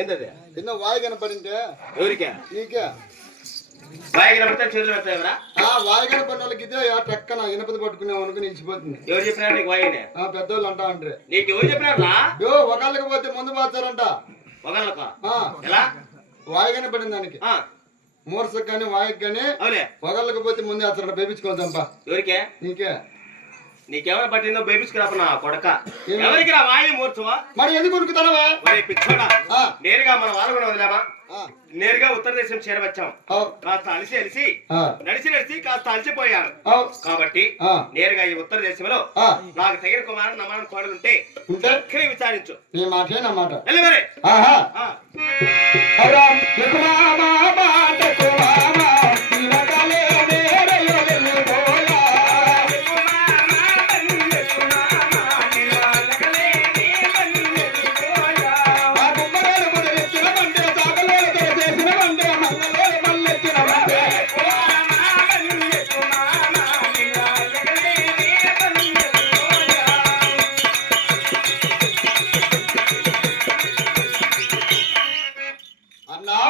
ఏంటది చిన్న వాయి కనపడింటే ఎవరికే నీకే వాయి కనపడితే చేతులు పెడతావరా వాయి కనపడిన వాళ్ళకి ఇదే టక్కన ఇనపది పట్టుకునే అనుకు నిలిచిపోతుంది. ఎవరు చెప్పినారు నీకు వాయినే? పెద్దోళ్ళు అంటా అంటే నీకు ఎవరు చెప్పినారా? ఒకళ్ళకి పోతే ముందు పోతారంట. ఒకళ్ళకా? ఎలా వాయి కనపడింది దానికి మూర్సకు కానీ వాయికి కానీ ఒకళ్ళకి పోతే ముందు అతను బేపించుకోవద్దంపా. ఎవరికే? నీకే. నీకెవరు పట్టిందో బేబీసుకురాపనా కొడక? ఎవరికి రా వాయి మూర్చవా? మరి ఎందుకు ఉరుకుతానవా? పిచ్చోడా, నేరుగా మన వాళ్ళు కూడా వదిలేమా? నేరుగా ఉత్తర దేశం చేరవచ్చాం. కాస్త అలిసి అలిసి నడిచి కాస్త అలసిపోయాను కాబట్టి నేరుగా ఈ ఉత్తర దేశంలో నాకు తగిన కుమారుడు నమ్మని కోడలు ఉంటే విచారించు. నీ మాటే నా మాట. మరి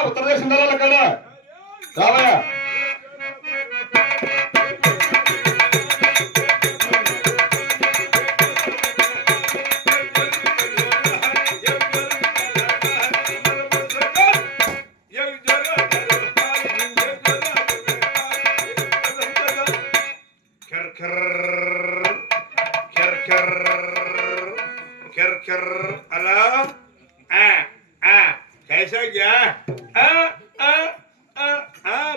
ఉత్తర దేశం అక్కడ రావయా. कैसा क्या?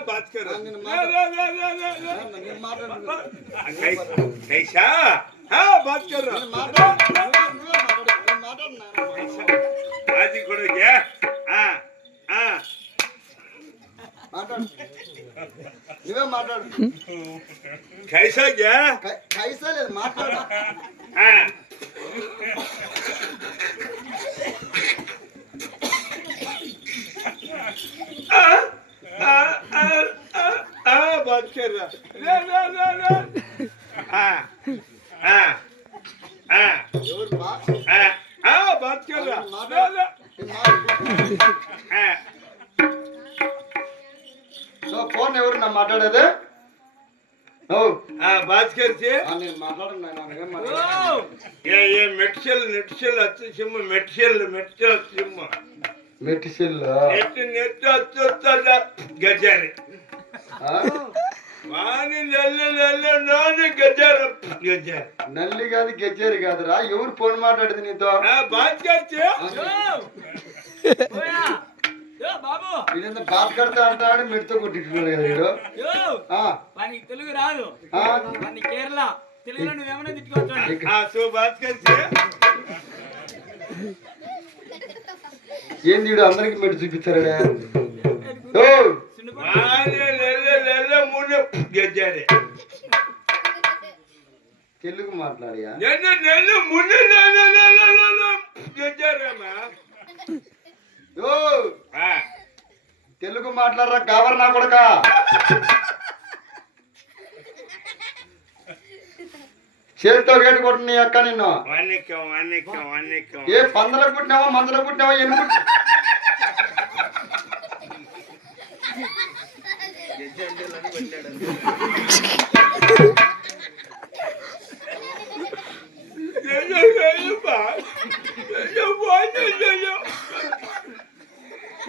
बात कर कैसा? बात कर आज को क्या? कैसा क्या? कैसा ले माताड़ बात कर रहा बात कर रहा फोन ఎవరు నా మాట్లాడేది? बात करते నేను మాట్లాడను. ये मेटशल नेटशल अच्छे सिम मेटशल मेटशल सिम మెటిసిల్ నెట్ నెట్ వచ్చొస్తా గజారి వాని నల్ల నల్ల నాని గజార గజార నల్లి కాదు గజారి కాదురా. ఎవరు ఫోన్ మాట్లాడింది నీతో? బాత్ करते ఓయా యో బాబు ఇదంతా బాత్ करता అంటాడు. మిడితో కొట్టిట్టున్నాడు కదా వీడు. వానికి తెలుగు రాదు, వాని కేరళ తెలుగులో నువ్వేమన్నా తిట్టుకోవచ్చు. సో బాత్ करते ఏంది వీడు అందరికి మెట్టు చూపించారా? తెలుగు మాట్లాడియా? తెలుగు మాట్లాడరా గవర్నా కొడక. చేతితో గేటు కొట్టు నీ అక్క నిన్ను వాన్నెక్కాం ఏ పందలకు పుట్టినావా మందలకు పుట్టినావా ఎన్ని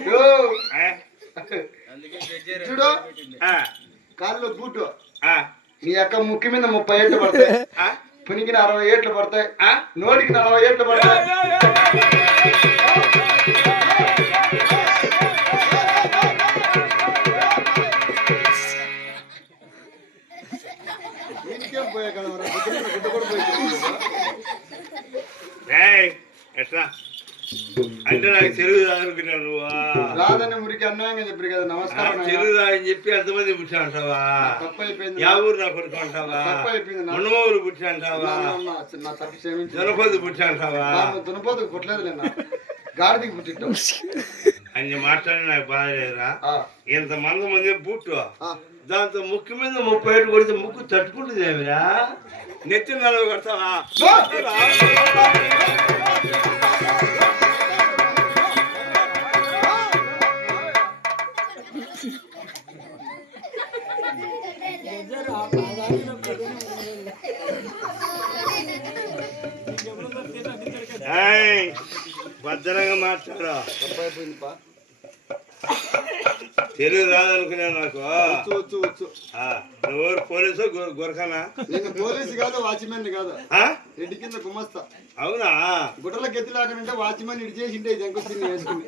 యో, చూడు కాళ్ళు బూటు నీ అక్క ముక్కి మీద 30 ఏట్లు పడతాయి పునికి 60 ఏట్లు పడతాయి నోటికి 40 ఏట్లు పడతాయి ఇంకేం పోయా కదా గుడ్డ కూడా పోయి ఎట్లా అంటే నాకు చెరువు అనుకున్నావు నువ్వా రాదని మురికి అన్యాయంగా చెప్పారు కదా నమస్కారం నాయనా. చెరువు అని చెప్పి ఎంతమంది పుట్టి అంటావా తప్పు అయిపోయింది యా ఊరు నా కొడుకు అంటావా తప్పు అయిపోయింది నా మన్నమూరు పుట్టి అంటావా నా తప్పు క్షమించు జనపది పుట్టి అంటావా దునపోతుకు పుట్టలేదు నా గాడిదికి పుట్టిట్టావు అన్ని మాట్లాడి నాకు బాధ లేదురా ఇంతమంది పుట్టు దాంతో ముక్కు మీద 30 ఏళ్ళు కొడితే ముక్కు తట్టుకుంటుంది ఏమిరా నెత్తి 40 కొడతావా భద్రంగా మాట్లాడు తప్పు అయిపోయింది పా తెలుగు రాదనుకున్నా నాకు వచ్చు వచ్చు వచ్చు నువ్వు పోలీసు గొరకనా నేను పోలీసు కాదు వాచ్మెన్ కాదు ఆ? రెడ్డి కింద గుమస్తా అవునా గుడ్డల గెత్తి లాగానంటే వాచ్మెన్ ఇడి చేసింటే ఇది ఎంకొచ్చింది వేసుకుని